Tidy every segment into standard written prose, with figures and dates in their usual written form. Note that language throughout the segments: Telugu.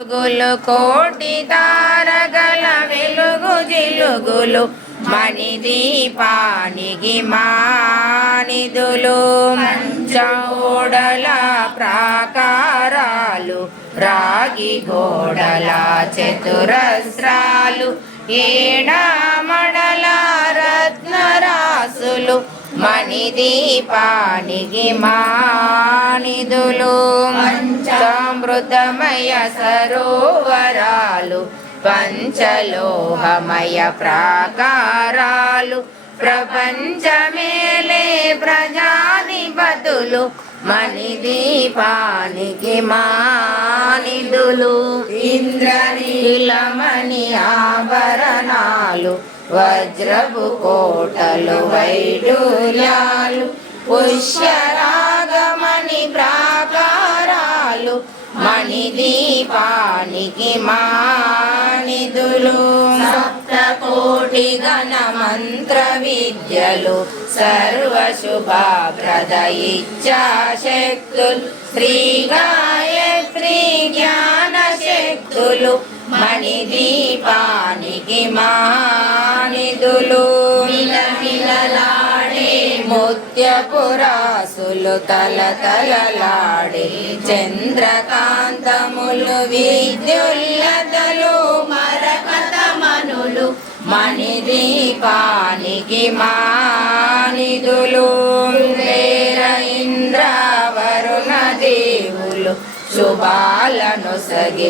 వెలుగులు కోటి తారగల వెలుగు జిలుగులు మణిదీపానికి మానిదులు చౌడల ప్రాకారాలు రాగి గోడల చతురస్రాలు ఏడామడల రత్నరాసులు మణిదీపానికి మానిదులు పంచామృతమయ సరోవరాలు పంచలోహమయ ప్రాకారాలు ప్రపంచమేలే ప్రజాధిపతులు మణిదీపానికి మానిదులు ఇంద్రనీలమణి ఆభరణాలు వజ్రపు కోటలు వైడూర్యాలు పుష్యరాగమణి ప్రాకారాలు మణిదీపానికి మానిదులు సప్తకోటి గణ మంత్ర విద్యలు సర్వశుభప్రద ఇచ్ఛాశక్తులు శ్రీ గాయత్రి జ్ఞాన శక్తులు మణిదీపానికి మానిదులు మిలమిలలాడే ముత్యపురాసులు తలతలలాడే చంద్రకాంతములు విద్యుల్లతలు మరకతమనులు మణిదీపానికి మానిదులు వేర ఇంద్ర వరుణ దేవులు శుభాలను సగి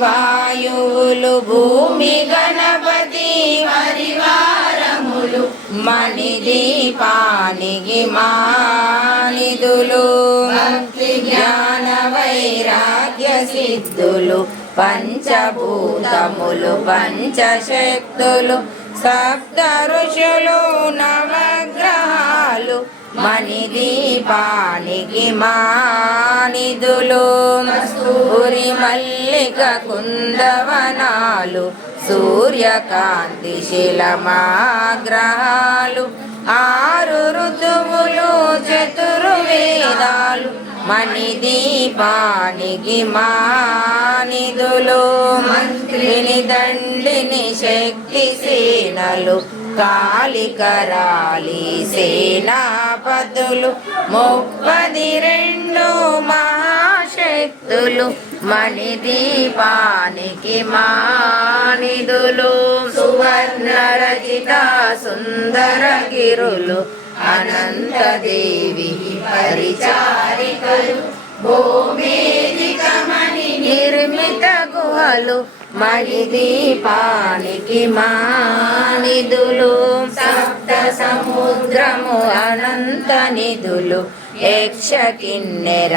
అగ్నివాయువులు భూమి గణపతి పరివారములు మణిదీపానికి మానిదులు భక్తి జ్ఞాన వైరాగ్య సిద్ధులు పంచభూతములు పంచశక్తులు సప్త ఋషులు నవగ్రహాలు మణిదీపానికి మానిదులు కస్తూరి మల్లిక కుందవనాలు సూర్యకాంతి శిలమాగ్రహాలు ఆరు ఋతువులు చతుర్వేదాలు మణిదీపానికి మానిదులు మంత్రిని దండిని శక్తి సేనలు కాళికరాలి సేనాపతులు 32 మహాశక్తులు మణిదీపానికి మానిదులు సువర్ణ రచిత సుందర గిరులు అనంతదేవి పరిచారికలు భూమేదికమణి నిర్మిత గుహలు మణిదీపానికి మానిదులు సప్త సముద్రము అనంత నిధులు యక్ష కిన్నెర